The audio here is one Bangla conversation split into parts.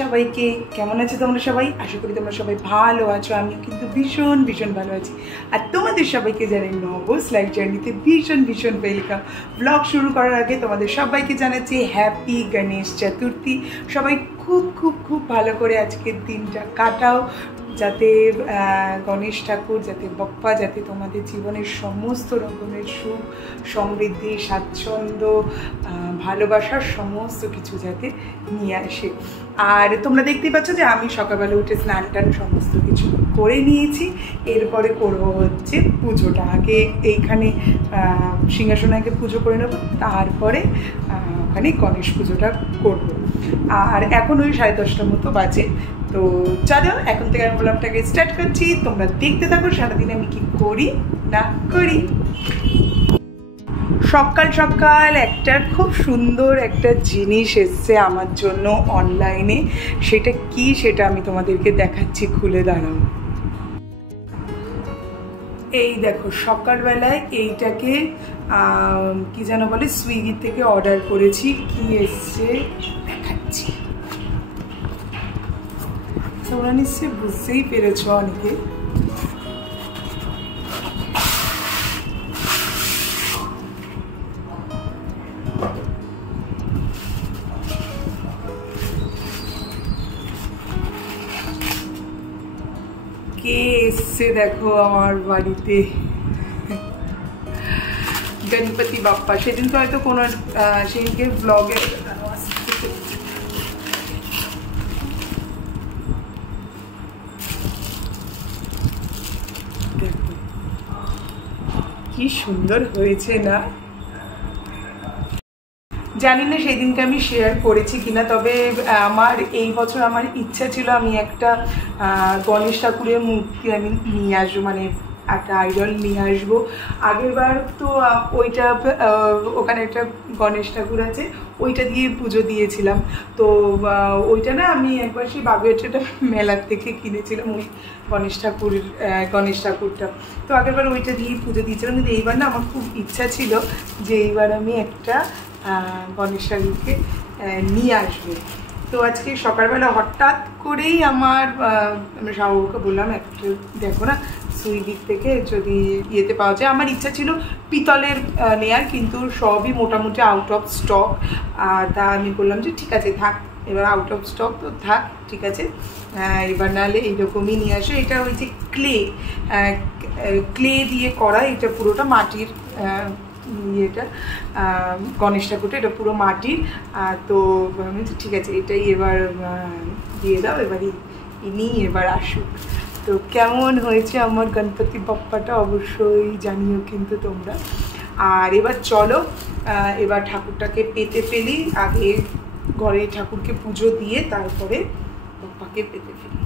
সবাইকে, কেমন আছো তোমরা সবাই? আশা করি তোমরা সবাই ভালো আছো। আমিও কিন্তু ভীষণ ভীষণ ভালো আছি। আর তোমাদের সবাইকে জানাই নবস লাইফ জার্নিতে ভীষণ ভীষণ ওয়েলকাম। ব্লগ শুরু করার আগে তোমাদের সবাইকে জানাচ্ছি হ্যাপি গণেশ চতুর্থী। সবাই খুব খুব খুব ভালো করে আজকের দিনটা কাটাও, যাতে গণেশ ঠাকুর, যাতে বপ্পা, যাতে তোমাদের জীবনের সমস্ত রকমের সুখ, সমৃদ্ধি, স্বাচ্ছন্দ্য, ভালোবাসার সমস্ত কিছু যাতে নিয়ে আসে। আর তোমরা দেখতেই পাচ্ছ যে আমি সকালবেলা উঠে স্নান টান সমস্ত কিছু করে নিয়েছি। এরপরে করবো হচ্ছে পুজোটা। আগে এইখানে সিংহাসনাকে পুজো করে নেবো, তারপরে ওখানে গণেশ পুজোটা করবো। আর এখন ওই 10:30টার মতো বাজে। তো চলো এখন থেকে আমি ব্লগটাকে স্টার্ট করছি। তোমরা দেখতে থাকো সারাদিন আমি কি করি না করি। সকাল সকাল একটা খুব সুন্দর একটা জিনিস এসছে আমার জন্য অনলাইনে। সেটা কি, সেটা আমি তোমাদেরকে দেখাচ্ছি, খুলে দাঁড়াও। এই দেখো, সকালবেলায় এইটাকে কি যেন বলে, সুইগি থেকে অর্ডার করেছি। কি এসছে দেখাচ্ছি। তোমরা নিশ্চয়ই বুঝতেই পেরেছ অনেকে। কে এসছে দেখো আমার বাড়িতে, গণপতি বাপ্পা। সেদিন তো হয়তো কোনো সেদিনকে ব্লগে দেখো কি সুন্দর হয়েছে না? জানি না সেদিনকে আমি শেয়ার করেছি কিনা, তবে আমার এই বছর আমার ইচ্ছা ছিল আমি একটা গণেশ ঠাকুরের মূর্তি আমি নিয়ে আসবো, মানে একটা আইডল নিয়ে আসবো। আগেরবার তো ওইটা ওখানে একটা গণেশ ঠাকুর আছে, ওইটা দিয়ে পুজো দিয়েছিলাম। তো ওইটা না আমি একবার সেই বাগুইআটিটা মেলার থেকে কিনেছিলাম, ওই গণেশ ঠাকুরটা। তো আগেরবার ওইটা দিয়ে পুজো দিয়েছিলাম, কিন্তু এইবার না আমার খুব ইচ্ছা ছিল যে এইবার আমি একটা গণেশ ঠাকুরকে নিয়ে আসবো। তো আজকে সকালবেলা হঠাৎ করেই আমার শাহবাবুকে বললাম একটু দেখো না সুইগির থেকে যদি ইয়েতে পাওয়া যায়। আমার ইচ্ছা ছিল পিতলের নেয়ার, কিন্তু সবই মোটামুটি আউট অফ স্টক। তা আমি বললাম যে ঠিক আছে থাক, এবার আউট অফ স্টক তো থাক, ঠিক আছে এবার নাহলে এইরকমই নিয়ে আসো। এটা ওই যে ক্লে দিয়ে করা, এটা পুরোটা মাটির ইয়েটা গণেশ ঠাকুরটা, এটা পুরো মাটির। তো আমি ঠিক আছে এটাই এবার দিয়ে দাও, এবার ইনি এবার আসুক। তো কেমন হয়েছে আমার গণপতি বাপ্পাটা অবশ্যই জানিও কিন্তু তোমরা। আর এবার চলো এবার ঠাকুরটাকে পেতে ফেলি। আগে ঘরে ঠাকুরকে পুজো দিয়ে তারপরে বাপ্পাকে পেতে ফেলি।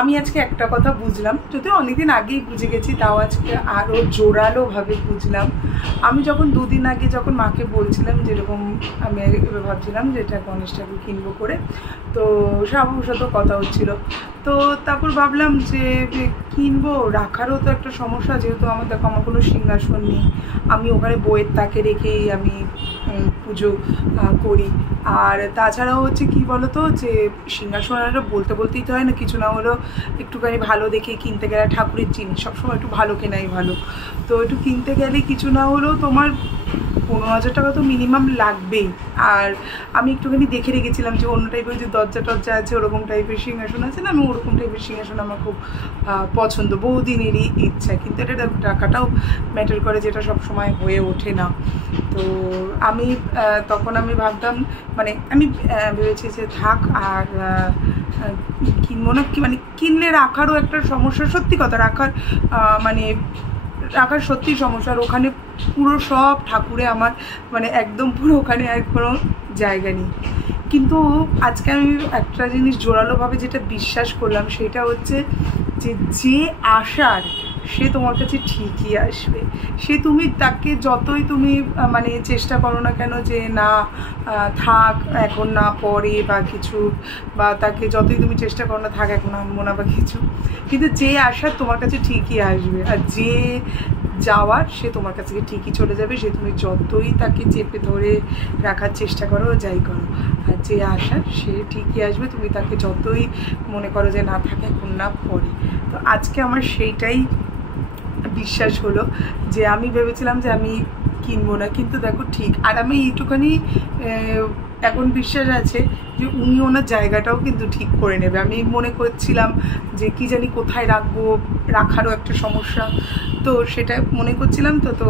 আমি আজকে একটা কথা বুঝলাম, যদিও অনেকদিন আগেই বুঝে গেছি, তাও আজকে আরও জোরালোভাবে বুঝলাম। আমি যখন 2 দিন আগে যখন মাকে বলছিলাম যেরকম আমি এবার ভাবছিলাম যে এটা গণেশ ঠাকুর কিনবো করে, তো স্বাভাবিকত কথা হচ্ছিল, তো তারপর ভাবলাম যে কিনবো, রাখারও তো একটা সমস্যা, যেহেতু আমার দেখো আমার কোনো সিংহাসন নেই, আমি ওখানে বইয়ের তাকে রেখেই আমি পুজো করি। আর তাছাড়াও হচ্ছে কি বলতো, যে সিংহাসনটা বলতে বলতেই তো হয় না, কিছু না হলেও একটুখানি ভালো দেখে কিনতে গেলে, ঠাকুরের জিনিস সবসময় একটু ভালো কেনাই ভালো, তো একটু কিনতে গেলে কিছু না হলেও তোমার 15,000 টাকা তো মিনিমাম লাগবেই। আর আমি একটুখানি দেখে রেখেছিলাম যে অন্য টাইপের যে দরজা টরজা আছে ওরকম টাইপের সিংহাসন আছে না, আমি ওরকম টাইপের সিংহাসন আমার খুব পছন্দ, বহুদিনেরই ইচ্ছা, কিন্তু এটা টাকাটাও ম্যাটার করে, যেটা সবসময় হয়ে ওঠে না। তো আমি তখন আমি ভাবতাম, মানে আমি ভেবেছি যে থাক, আর কিনবো না, কি মানে কিনলে রাখারও একটা সমস্যা, সত্যি কথা, রাখার সত্যি সমস্যা। আর ওখানে পুরো সব ঠাকুরে আমার মানে একদম পুরো ওখানে আর কোনো জায়গা নেই। কিন্তু আজকে আমি একটা জিনিস জোরালোভাবে যেটা বিশ্বাস করলাম, সেটা হচ্ছে যে আসার সে তোমার কাছে ঠিকই আসবে। সে তুমি তাকে যতই তুমি মানে চেষ্টা করো না কেন যে না থাক এখন না পরে বা কিছু, বা তাকে যতই তুমি চেষ্টা করো না থাক এখন আনবো না বা কিছু, কিন্তু যে আসার তোমার কাছে ঠিকই আসবে, আর যে যাওয়ার সে তোমার কাছ থেকে ঠিকই চলে যাবে। সে তুমি যতই তাকে চেপে ধরে রাখার চেষ্টা করো, যাই করো, আর যে আসার সে ঠিকই আসবে, তুমি তাকে যতই মনে করো যে না থাকে এখন না পরে। তো আজকে আমার সেইটাই বিশ্বাস হলো, যে আমি ভেবেছিলাম যে আমি কিনবো না, কিন্তু দেখো ঠিক। আর আমি এইটুখানি এখন বিশ্বাস আছে যে উনি ওনার জায়গাটাও কিন্তু ঠিক করে নেবে। আমি মনে করছিলাম যে কি জানি কোথায় রাখবো, রাখারও একটা সমস্যা, তো সেটা মনে করছিলাম, তো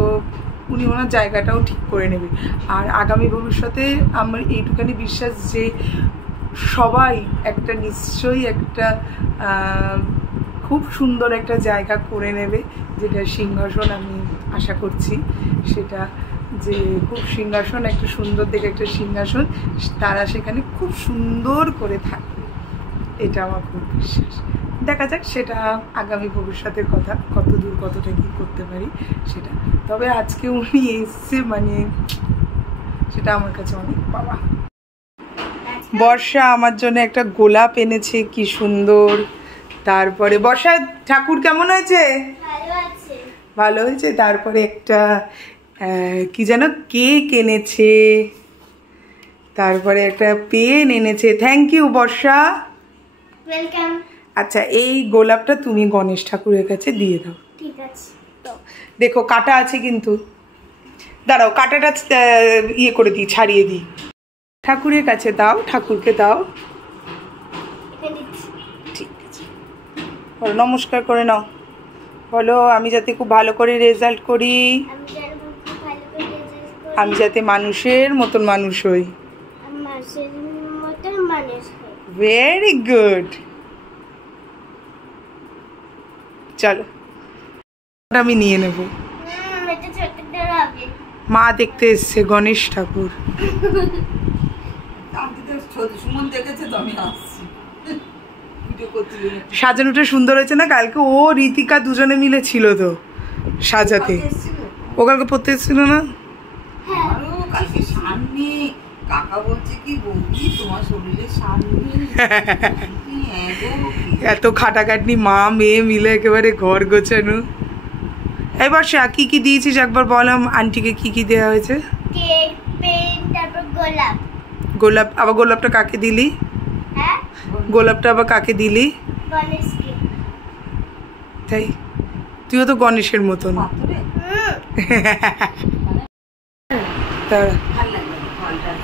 উনি ওনার জায়গাটাও ঠিক করে নেবে। আর আগামী ভবিষ্যতে আমার এইটুখানি বিশ্বাস যে সবাই একটা নিশ্চয়ই একটা খুব সুন্দর একটা জায়গা করে নেবে, যেটা সিংহাসন। আমি আশা করছি সেটা, যে খুব সিংহাসন, একটা সুন্দর দেখে একটা সিংহাসন, তারা সেখানে খুব সুন্দর করে থাকবে, এটা আমার খুব বিশ্বাস। দেখা যাক সেটা আগামী ভবিষ্যতের কথা, কত দূর কতটা কী করতে পারি সেটা। তবে আজকে উনি এসছে মানে সেটা আমার কাছে অনেক পাওয়া। বর্ষা আমার জন্য একটা গোলাপ এনেছে, কি সুন্দর। তারপরে বর্ষা ঠাকুর কেমন হয়েছে? ভালো হয়েছে। তারপরে একটা কি যেন কেক এনেছে, তারপরে একটা পেন এনেছে। Thank you Barsha. ওয়েলকাম। আচ্ছা, এই গোলাপটা তুমি গণেশ ঠাকুরের কাছে দিয়ে দাও। ঠিক আছে। দেখো কাটা আছে কিন্তু, দাঁড়াও কাটাটা ইয়ে করে দিই, ছাড়িয়ে দিই। ঠাকুরের কাছে দাও, ঠাকুরকে দাও। ঠিক আছে, বলো নমস্কার করে নাও, বলো আমি যাতে খুব ভালো করে রেজাল্ট করি, আমি যাতে মানুষের মতন মানুষ হই। Very good. চলো আমি নিয়ে নেব। মা দেখতে এসছে গণেশ ঠাকুর। সাজানোটা সুন্দর হয়েছে না? কালকে ও রীতিকা দুজনে মিলে ছিল তো সাজাতে, ও কালকে পড়তে এসেছিল না? এত খাটাখাটনি, মা মেয়ে মিলে একেবারে ঘর গোছানো। এবার সে কি কি দিয়েছিস একবার বললাম আন্টিকে, কি কি দেওয়া হয়েছে? কেক, পেন, তারপর গোলাপ। গোলাপ? আবার গোলাপটা কাকে দিলি? হ্যাঁ, গোলাপটা আবার কাকে দিলি? গণেশকে। তাই? তুইও তো গণেশের মতন।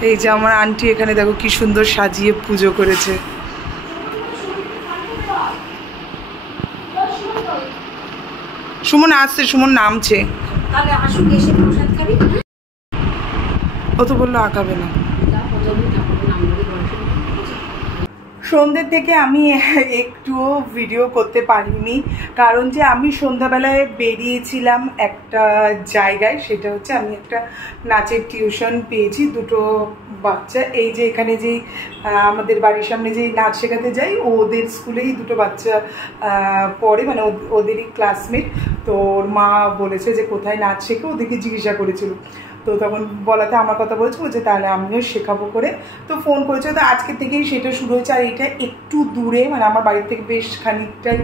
এই যে আমার আন্টি এখানে দেখো কি সুন্দর সাজিয়ে পুজো করেছে। সুমন আসছে, সুমন নামছে। ও তো বললো আঁকাবে না। সন্ধ্যের থেকে আমি একটুও ভিডিও করতে পারিনি, কারণ যে আমি সন্ধ্যাবেলায় বেরিয়েছিলাম একটা জায়গায়, সেটা হচ্ছে আমি একটা নাচের টিউশন পেয়েছি। দুটো বাচ্চা, এই যে এখানে যেই আমাদের বাড়ির সামনে যেই নাচ শেখাতে যাই, ওদের স্কুলেই দুটো বাচ্চা পড়ে, মানে ওদেরই ক্লাসমেট। তো ওর মা বলেছে যে কোথায় নাচ শেখে, ওদেরকে জিজ্ঞাসা করেছিল। তো তখন বলাতে আমার কথা বলছে যে তাহলে আমিও শেখাবো করে, তো ফোন করেছে। তো আজকে থেকেই সেটা শুরু হয়েছে। আর এটা একটু দূরে, মানে আমার বাড়ির থেকে বেশ খানিকটাই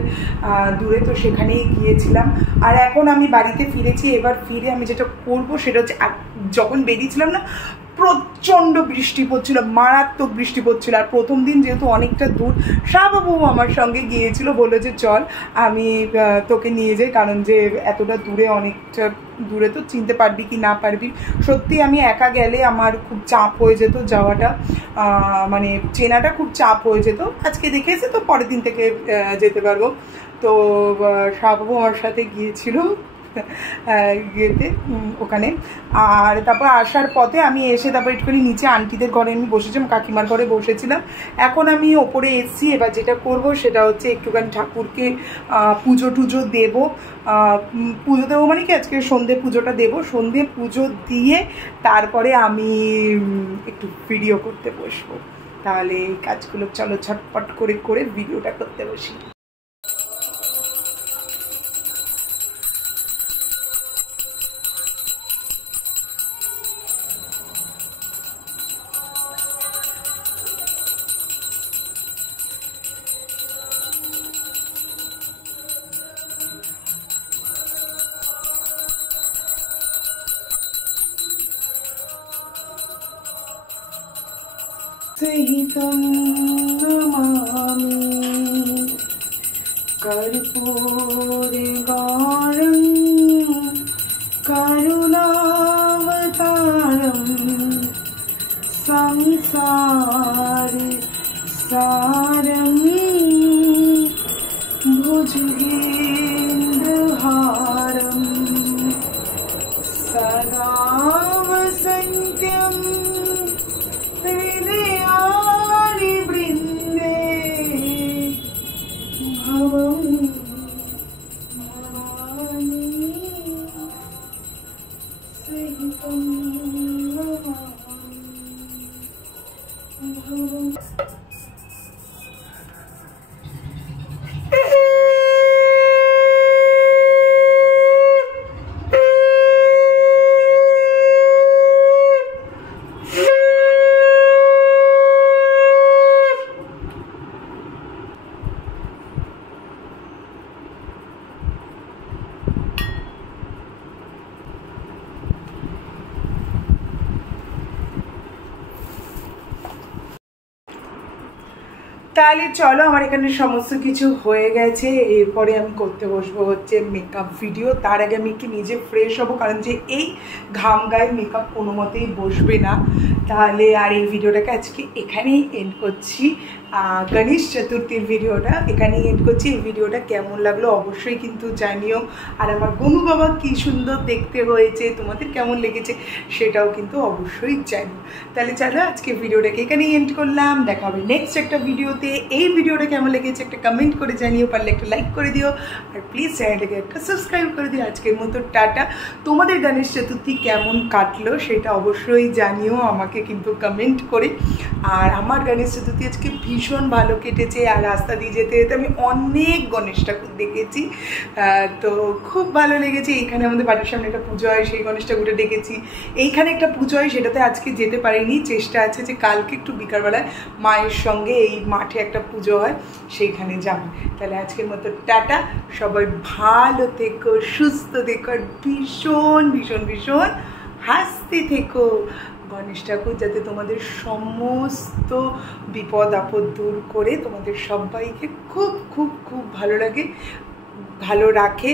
দূরে, তো সেখানেই গিয়েছিলাম। আর এখন আমি বাড়িতে ফিরেছি। এবার ফিরে আমি যেটা করবো সেটা হচ্ছে, যখন বেরিয়েছিলাম না প্রচণ্ড বৃষ্টি পড়ছিল, মারাত্মক বৃষ্টি পড়ছিল। আর প্রথম দিন যেহেতু অনেকটা দূর, শাহবাবু আমার সঙ্গে গিয়েছিল, বললো যে চল আমি তোকে নিয়ে যাই, কারণ যে এতটা দূরে, অনেকটা দূরে, তো চিনতে পারবি কি না পারবি। সত্যি আমি একা গেলে আমার খুব চাপ হয়ে যেত যাওয়াটা, মানে চেনাটা খুব চাপ হয়ে যেত। আজকে দেখে এসে তো পরের দিন থেকে যেতে পারবো। তো শাহবাবু আমার সাথে গিয়েছিল গিয়েতে ওখানে। আর তারপর আসার পথে আমি এসে তারপর একটুখানি নিচে আন্টিদের ঘরে আমি বসেছিলাম, কাকিমার ঘরে বসেছিলাম। এখন আমি ওপরে এসছি। এবার যেটা করব সেটা হচ্ছে একটুখানি ঠাকুরকে পুজো টুজো দেবো। পুজো দেবো মানে কি, আজকে সন্ধে পুজোটা দেবো। সন্ধে পুজো দিয়ে তারপরে আমি একটু ভিডিও করতে বসবো। তাহলে এই কাজগুলো চলো ঝটপট করে করে ভিডিওটা করতে বসি। सहितं नमामि कर्पूरगौरं करुणावतारं संसारसारं भुजगेन्द्रहारं सदा वसन्त्यं हृदयानि वृन्दे भवं भवानी सहितं भवं। তাহলে চলো, আমার এখানে সমস্ত কিছু হয়ে গেছে। এরপরে আমি করতে বসবো হচ্ছে মেকআপ ভিডিও। তার আগে আমি একটু নিজে ফ্রেশ হবো, কারণ যে এই ঘাম গায়ে মেকআপ কোনো মতেই বসবে না। তাহলে আর এই ভিডিওটাকে আজকে এখানেই এন্ড করছি। গণেশ চতুর্থীর ভিডিওটা এখানেই এন্ড করছি। এই ভিডিওটা কেমন লাগলো অবশ্যই কিন্তু জানিও। আর আমার গনু বাবা কি সুন্দর দেখতে হয়েছে, তোমাদের কেমন লেগেছে সেটাও কিন্তু অবশ্যই জানিও। তাহলে চলো, আজকে ভিডিওটাকে এখানেই এন্ড করলাম। দেখা হবে নেক্সট একটা ভিডিওতে। এই ভিডিওটা কেমন লেগেছে একটা কমেন্ট করে জানিও, পারলে একটা লাইক করে দিও, আর প্লিজ চ্যানেলটাকে একটা সাবস্ক্রাইব করে দিও। আজকের মতো টাটা। তোমাদের গণেশ চতুর্থী কেমন কাটলো সেটা অবশ্যই জানিও আমাকে কিন্তু কমেন্ট করে। আর আমার গণেশ চতুর্থী আজকে ভীষণ ভালো কেটেছে। আর রাস্তা দিয়ে যেতে যেতে আমি অনেক গণেশ ঠাকুর দেখেছি, তো খুব ভালো লেগেছে। এইখানে আমাদের বাড়ির সামনে একটা পুজো হয়, সেই গণেশ ঠাকুরটা দেখেছি। এইখানে একটা পুজো হয়, সেটাতে আজকে যেতে পারিনি। চেষ্টা আছে যে কালকে একটু বিকালবেলায় মায়ের সঙ্গে এই মাঠে একটা পুজো হয়, সেইখানে যাব। তাহলে আজকের মতো টাটা। সবাই ভালো থেকো, সুস্থ থেকো, আর ভীষণ ভীষণ ভীষণ হাসতে থেকো। গণেশ ঠাকুর যাতে তোমাদের সমস্ত বিপদ আপদ দূর করে তোমাদের সবাইকে খুব খুব খুব ভালো রাখে।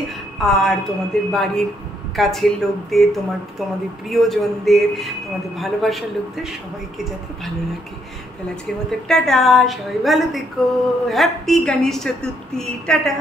আর তোমাদের বাড়ির কাছের লোকদের, তোমাদের প্রিয়জনদের, তোমাদের ভালোবাসার লোকদের সবাইকে যাতে ভালো রাখে। তাহলে আজকের মতো টাটা, সবাই ভালো থেকো। Happy Ganesh Chaturthi, tata.